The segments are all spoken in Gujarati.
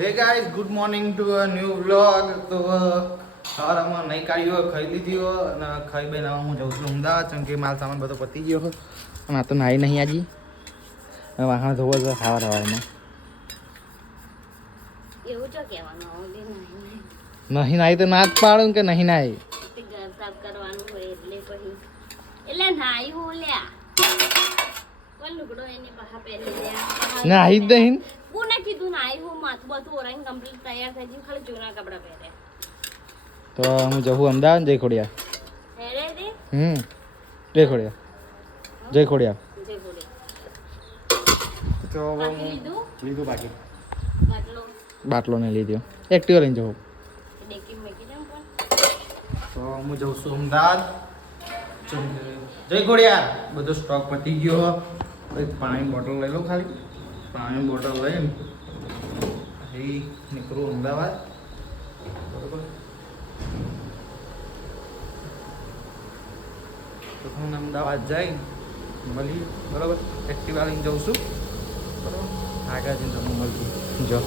Hey guys good morning to a new vlog તો સવારમાં નહીં કાઢ્યો ખાઈ લીધી હોય અને ખાઈ બેન હું જઉં છું અમદાવાદ કેમ કે માલ સામાન બધો પતી ગયો અને આ તો નાહી નહીં આજી. વાહન વાહણ ધોવો છે ખાવા રવામાં એવું જો કહેવાનું નહીં નાહી તો ના જ પાડું કે નહીં કરવાનું હોય એટલે પછી. એટલે નાઈ હું લ્યા. કોઈ લુગડો એની બહાર પહેરી લ્યા નાહી જ નહીં કોને કીધું નાઈ હું માથું બધું ઓરાઈને કમ્પ્લીટ તૈયાર થઈ ગયું ખાલી જૂના કપડા પહેરે. તો હું જવું અમદાવાદ જય ખોડિયા હેરે દે હમ જય ખોડિયા જય ખોડિયા જે ખોડિયા તો લીધું? લીધું બાકી. બાટલો. બાટલો ને લીધો. એક્ટિવા લઈને જવું તો હું જઉં છું અમદાવાદ. જય ખોડિયાર બધો સ્ટોક પતી ગયો. એક પાણી બોટલ લઈ લો ખાલી. પાણી બોટલ લઈને. પછી નીકળું અમદાવાદ. બરોબર. તો હું અમદાવાદ જઈ મળી બરોબર? એક્ટિવા લઈને જઉં છું. બરોબર? આગળ જઈને તમને મળશું જો.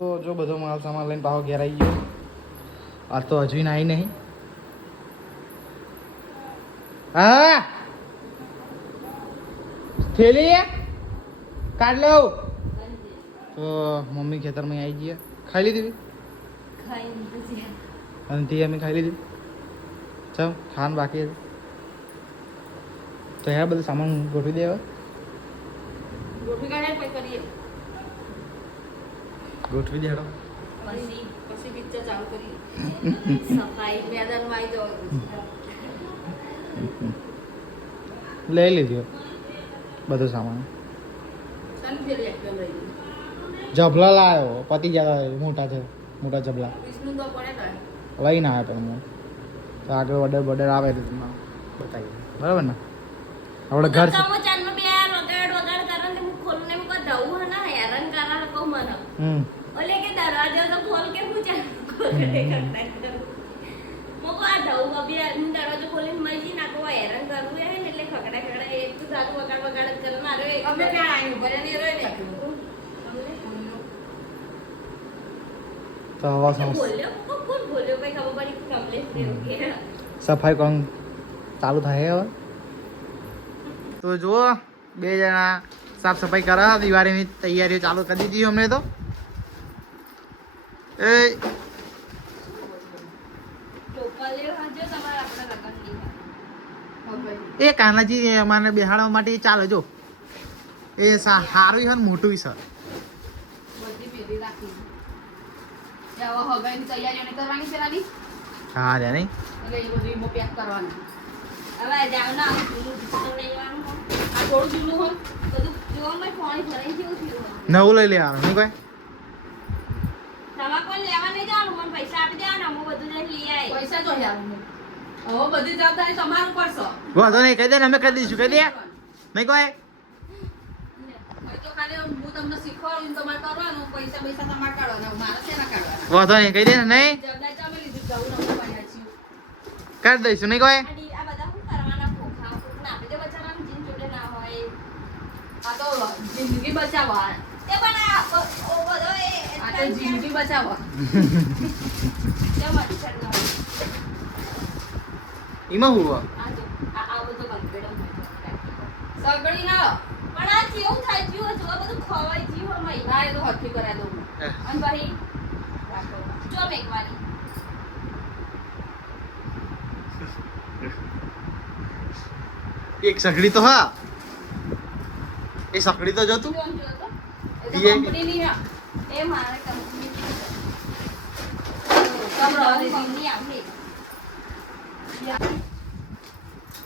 તો જો બધો માલ સામાન લઈને પાછો ઘેર આવી ગયો. આ તો હજુ નાહી નહીં. હા? થેલી કાઢ લઉં તો મમ્મી ખેતરમાં આવી ગયા. ખાઈ લીધી અને અમે ખાઈ લીધી. ચાલ ખાન બાકી તો યાર બધું સામાન ગોઠવી દેવા ગોઠવી કાઢે પછી કરીએ. ગોઠવી દેડો પછી પછી પિક્ચર ચાલુ કરી સફાઈ મેદાનમાં આવી જવાનું. લઈ લીધો. બધો સામાન. જબલા લાવ્યો પતી ગયા મોટા છે મોટા જબલા. લઈને આવ્યો પણ હું. તો આગળ ઓર્ડર બોર્ડર આવે તો તમને બતાવીએ બરાબર ને? આપણે ઘર હમ. ઓલે કે દરવાજો તો ખોલ કે હું અભી હું દરવાજો ખોલીને મળી નાખો. હેરાન કરવું હે ને એટલે ખકડા ખકડા એક તો સારું વગાડ વગાડ જ કરે. મારે અમે ક્યાં આવ્યું ભલે ને રહી નાખ્યું તો હવા કે બોલ્યો કોણ કોણ બોલ્યો કઈ ખબર પડી કમલેશ દેવ કે. સફાઈ કોણ ચાલુ થાય હવે? તો જુઓ બે જણા સાફ સફાઈ કરા દિવાળીની તૈયારીઓ ચાલુ કરી દીધી અમને તો. એ ટોપલીઓ હજો તમારા આપણા લગનની એ કાનાજી અમારે બેહાડવા માટે ચાલે જો. એ સા- સારું છે ને મોટું છે હા રે નહીં. નવું લઈ લેવાનું શું કઈ તમારે કોઈ લેવા નહીં જવાનું મને પૈસા આપી દેવાના હું બધું લઈ આવી પૈસા જો યાર હવે બધી જવાબદારી તમારું પડશે. વાંધો નહીં કહી દે ને અમે કરી દઈશું કહી દે. નહીં કોઈ હવે તો ખાલી હું તમને શીખવાડું તમારે કરવાનું પૈસા પૈસા તમારે કાઢવાના મારે શેના કાઢવાના? વાંધો નહીં કહી દે ને નહીં. કરી દઈશું નહીં કોઈ આ ડી- આ બધા શું કરવાના ખોખા કોકને આપી દે બચારાને જીન જોડે ના હોય. આ તો જિંદગી બચાવવા. તે પણ આ બધો એ જિંદગી બચાવવા. એમાં હું આ જો આ આ બધો કમ્પ્યુટર સગડી ના પણ આ કેવું થાય જીવો જો બધું ખવાય જીવો મય ના એ તો હરખી કરાવી દઉં અને ભાઈ જો મેકવાની એક સગડી તો હા. એ સગડી તો જતું? જો તો. કંપનીની હા એ મારે કંપની સબ રહેવા દીધી. કંપની આપી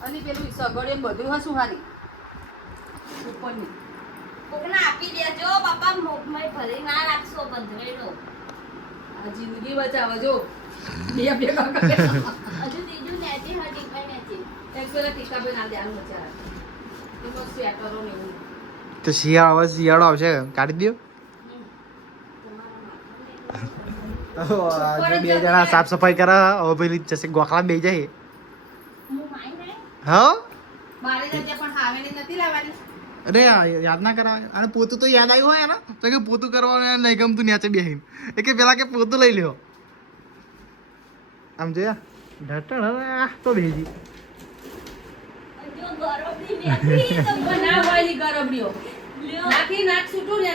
અને પેલું સગડી બધું હશું હારી ઉપરની. કોકને આપી દેજો બાપા મોકમાં ભરી ના રાખશો બંધેડો આ જિંદગી બચાવો જો. બે બે હજુ ત્રીજું નેચી હતી કઈ નેચી એક પેલા ટીકા બેન આ દેવાનું બચારા એમાં સ્વેટરો ને એવું તો શિયાળો શિયાળો આવશે. કાઢી દો તમારા તો બે જણા સાફ સફાઈ કરે હવે પેલી જશે ગોખલા બે જાય. હું અરે યાદ ના કરાવે. અને પોતું તો યાદ આવ્યું હોય તો કે પોતું કરવાનું નહીં ગમતું નેચે બેહીને. એ કે પેલા કે પોતું લઈ લ્યો. આમ જોયા? ઢટણ હવે આ તો ભેજી નાખી નાખ છૂટું ને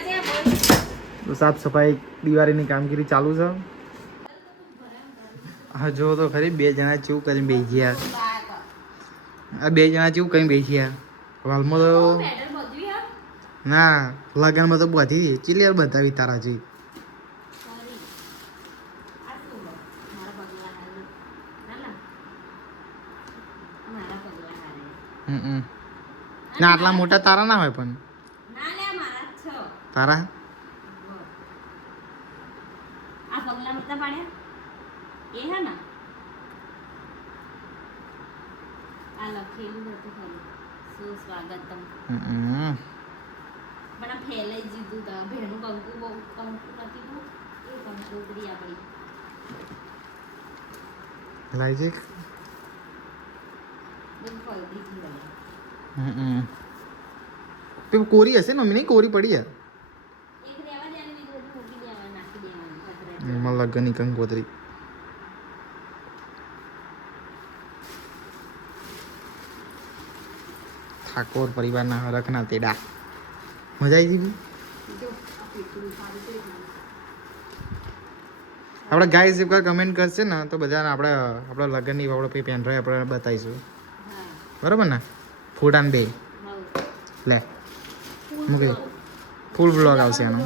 સાફ સફાઈ દિવાળીની કામગીરી ચાલુ છે હા જો તો ખરી બે જણા ચેવું કરીને બેસી ગયા આ બે જણા ચેવું કરીને બેસી ગયા હાલમાં તો? ના લગ્નમાં તો બધી ચીલિયર બતાવી તારા જોઈ. ના, આટલા મોટા તારા ના હોય પણ. તારા બો. નહોતા પાડ્યા? એ હે ને? આ લખેલું હતું ખાલી સુસ્વાગતમ. હમ. પણ આ ફેલાઈ જીધું તા. ભેણું કંકુ બહુ કંકુ નથી બહુ. એ કંકોત્રી આપણી લાઈજેક ફરતી જ હમ કોરી હશે ને મમ્મી? કોરી પડી યાર એક રહેવા દે અને બીજું બધું મૂકી દેવાનું નાખી એમાં લગ્નની કંકોત્રી ઠાકોર પરિવારના હરખના તેડા મજા આવી ગઈ આપણે ગાઈઝ એકવાર કમેન્ટ કરશે ને તો બધાને આપણે આપણા લગ્નની આપણે પછી પેન ડ્રાઈવ આપણે બતાવીશું. બરાબર ને? ફૂડ આન બે લે. મૂકી ફૂલ બ્લોગ આવશે એનો.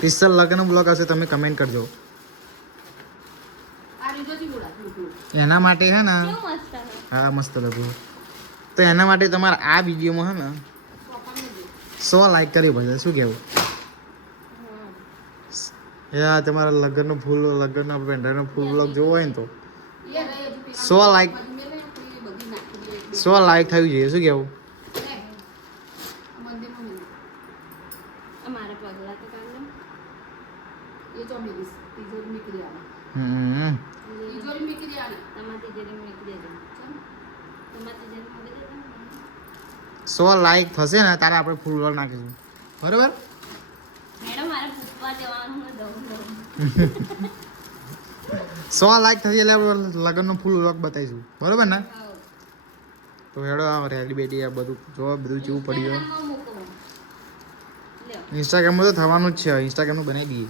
પિસ્તલ લગ્ન બ્લોગ આવશે તમે કમેન્ટ કરજો. એના માટે હે ને? હે. હા મસ્ત લગુ. તો એના માટે તમારે આ વિડીયોમાં હે ને સો લાઈક કરવી પડશે શું કહેવું યા તમારા લગ્નનો ફૂલ લગ્નનો પેન્ડાનો ફૂલ બ્લોગ જોવો હોય ને તો. સો બે. સો લાઈક થવી જોઈએ શું કહેવું લે. આ મંદિરમાં મેલે. આ મારા પગલા તો કાઢ લો. એ જો મેલીશ. તિજોરી મૂકી દેવાના. હમ તિજોરી મૂકી દેવાના. તમારી તિજોરી મૂકી દેજો ચાલ. તમારી તિજોરી મૂકી દેજો ને. સો લાઈક થશે ને તારે આપણે ફૂલ વોલ નાખીશું. બરાબર? સો લાઈક થશે એટલે લગ્નનો ફૂલ બ્લોગ બતાવીશું. બરાબર ને? તો હેડો આ રેડી બેડી આ બધું. જો બધું જેવું પડ્યું. ઇન્સ્ટાગ્રામમાં તો થવાનું જ છે. ઇન્સ્ટાગ્રામનું બનાવી દઈએ.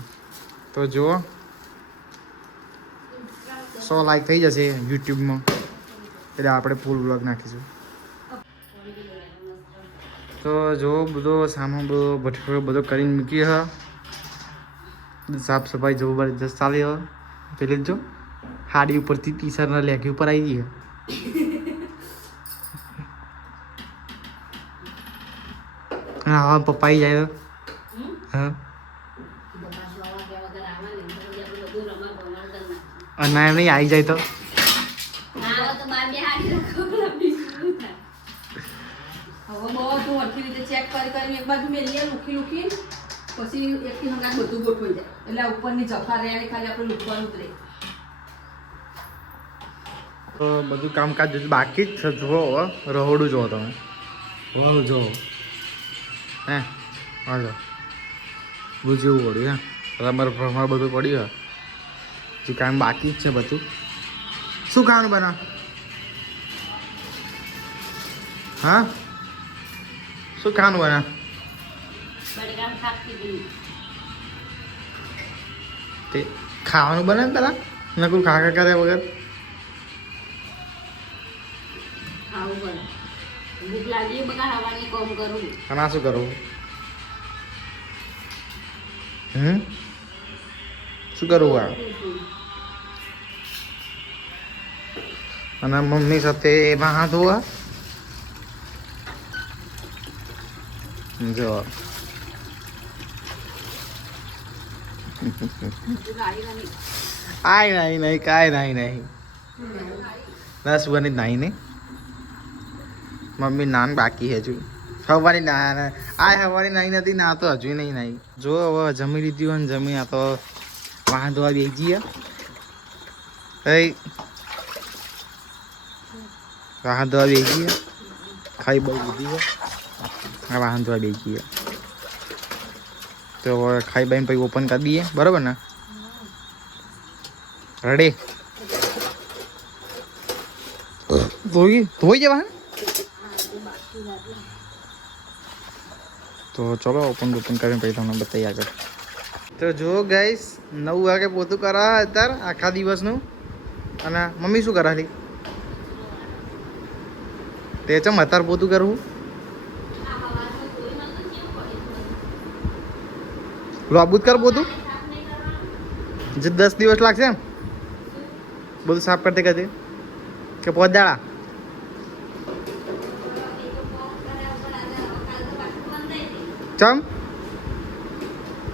તો જુઓ. સો લાઈક થઈ જશે યુટ્યુબમાં એટલે આપણે ફૂલ વ્લોગ નાખીશું. તો જો બધો સામો બધો ભઠ્ઠો બધો કરીને મૂકી હ. સાફ સફાઈ જો જબરજસ્ત ચાલી હ પેલી જ હાડી ઉપરથી ટી લેગી ઉપર આવી ગઈ. હે. હા પપ્પા જાય તો હા. અને એમ નહીં આવી જાય તો ના આવે તો બાર બેહાડી રાખો, પેલા બીજું થાય. હવે બધું હરખી રીતે ચેક એક બાજુ મેં લઈએ લૂકી લૂકી પછી એકથી હંગાત બધું ગોઠવાઈ જાય. એટલે ઉપરની જફા રહ્યા ખાલી આપણે લૂકવાનું ઉતરે તો બધું કામકાજ હજુ બાકી જ છે. જુઓ હવે. રહોડું જુઓ તમે. વાવ જુઓ. હે હાલો બધું જેવું પડ્યું હે. તમારે ભરમાર બધું પડ્યું હે જે કામ બાકી જ છે બધું. શું ખાવાનું બના હા? શું ખાવાનું બના બટેકાનું શાક બી. તે ખાવાનું બને ને પેલા? નકું ખા ખા કરે વગર? ખાવું પડે. ભૂખ લાગી બગા હવાની કોમ કરું. અને આ શું કરવું હમ? શું કરવું આ? અને મમ્મી સાથે એમાં હાથ ધોવા? જો. આય નહીં નહીં કાંઈ નહીં નહીં દસ બની નહીં ને. મમ્મી નાન બાકી હજુ. હવાની ના આ હવાની નહીં નથી, ના તો હજુ નહીં નહીં જો હવે જમી લીધી હોય ને જમી, આ તો ધોવા બેસી જઈએ એ વાહન ધોવા બેસી જઈએ ખાઈ બહુ આ વાહન જોવા બે જઈએ તો ખાઈ બાઈને પછી ઓપન કરી દઈએ. બરાબર ને? રડે ધોઈ જવા તો ચલો ઓપન ઓપન કરીને પછી તમને બતાવી આગળ. તો જો ગાઈસ નવ વાગે પોતું કરા અત્યારે, આખા દિવસનું. અને મમ્મી શું કરાલી? તે ચમ અત્યારે પોતું કરવું આ હવાનું ધોઈ નતું કેવું પડ્યું લોબૂત કર પોતું સાફ નહીં કરવાનું જે દસ દિવસ લાગશે એમ બધું સાફ કરતે કરતે કે પોત દાડા એ તો ફોન કર્યા વગર આજે હવે કાલ તો પાછું બંધ થઈ ચમ ગયું.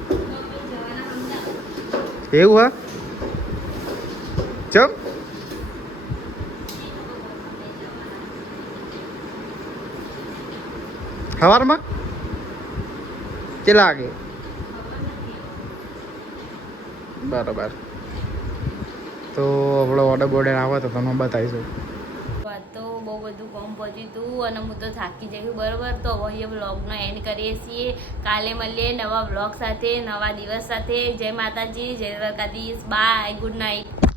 તો પછી જવાના સમજાવો. એવું હા ચમ સવારમાં કેટલા વાગે બરાબર. તો આપણો ઓર્ડર બોર્ડર આવે તો તમને બતાવીશું. તો બહુ બધું કોમ પહોંચ્યું હતું અને હું તો થાકી જઈ બરાબર? તો હવે અહીંયા વ્લોગનો એન્ડ કરીએ છીએ. કાલે મળીએ નવા વ્લોગ સાથે, નવા દિવસ સાથે. જય માતાજી, જય દ્વારકાધીશ. Bye good night